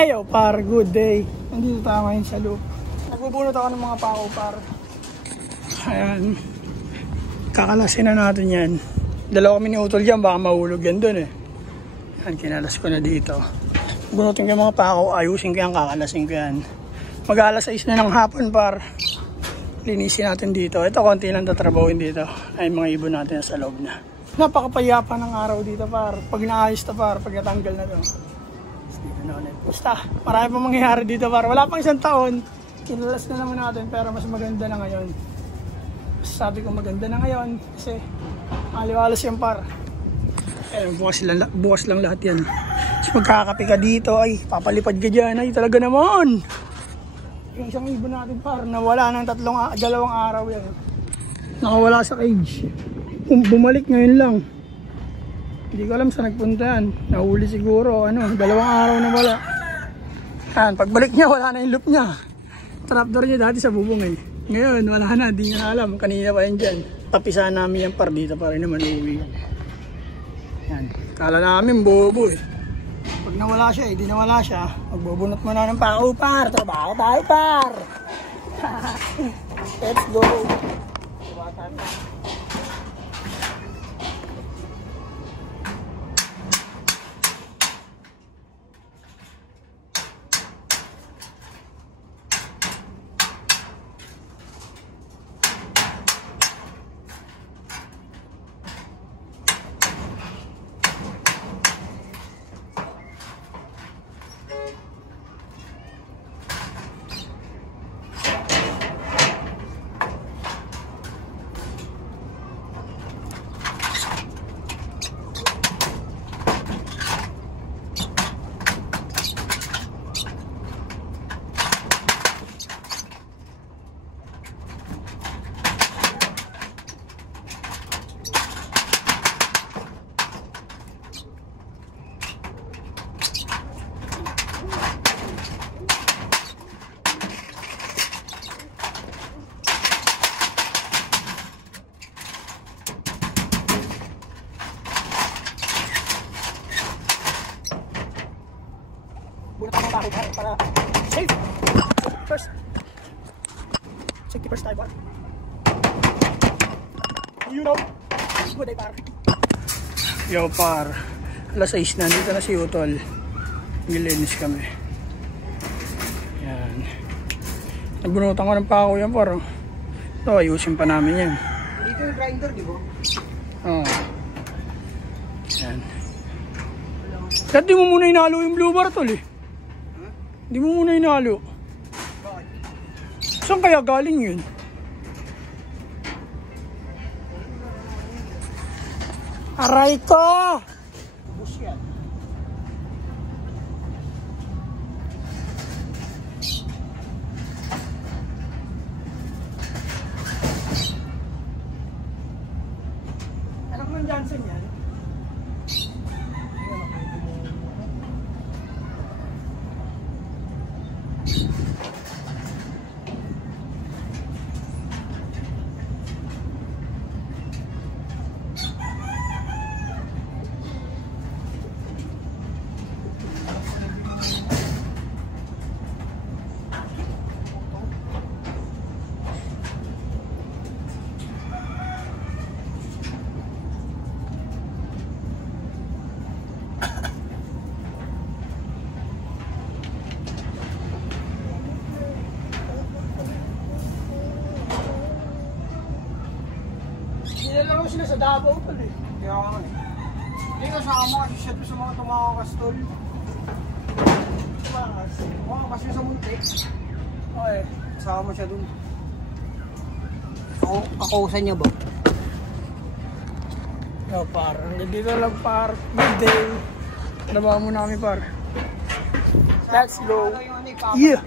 Eyo par, good day. Nandito tayo ngayon sa loop. Nagbubunot ako ng mga pako par. Ayan. Kakalasin na natin yan. Dalawa kami ni Utol dyan, baka mahulog yan dun eh. Ayan, kinalas ko na dito. Bunutin ko yung mga pako, ayusin ko yan, kakalasin ko yan. Mag-alas 6 na ng hapon par. Linisin natin dito. Ito, konti lang tatrabahuin dito. Ay, mga ibon natin sa loob na. Napakapayapa ng araw dito par. Pag naayos na par, pag natanggal na to. Basta, marami pa mangyayari dito par. Wala pang isang taon. Kinalas na naman natin pero mas maganda na ngayon. Sabi ko maganda na ngayon kasi aliwalas yung par. Eh, bukas lang lahat yan. Kasi magkakape ka dito ay papalipad ka dyan ay talaga naman. Yung isang ibon natin par nawala ng 2 araw yan. Nakawala sa cage. Bumalik ngayon lang. Hindi ko alam saan nagpunta yan. Nahuli siguro, 2 araw na wala. Yan, pagbalik niya, wala na yung loop niya. Trapdoor niya dati sa bubong eh. Ngayon, wala na, di niya alam. Kanina pa yan dyan. Tapisahan namin yan par dito para naman uuwi. Yan, kala namin bobo eh. Pag nawala siya, di nawala siya. Magbubunot mo na ng pako par. Trabaho tayo par. Let's go. Bunot ang pako para safe. First. Safety first tayo par. You know. Good day par. Yo par. Alas 6 na. Dito na si Utol. Nilinis kami. Yan. Nagbunutan ko ng pako yan par. Ito ayusin pa namin yan. Dito yung grinder di ba? Oo. Yan. Kaya di mo muna inalo yung blue bar tol eh. Di mo muna inalo. Bakit? Saan kaya galing yun? Aray ko! Ubus yan. Anak ng Johnson yan? Nilalaro sila sa Davao tol eh. Kaya ka eh. Hindi kasama kasi siya sa mga tumakas tol. Tumakas. Tumakas yun sa munti. Okay. Kasama siya dun. Kakusan niya ba? Yo par, dito lang par. Good day. Trabaho muna kami par. Let's go. Yeah.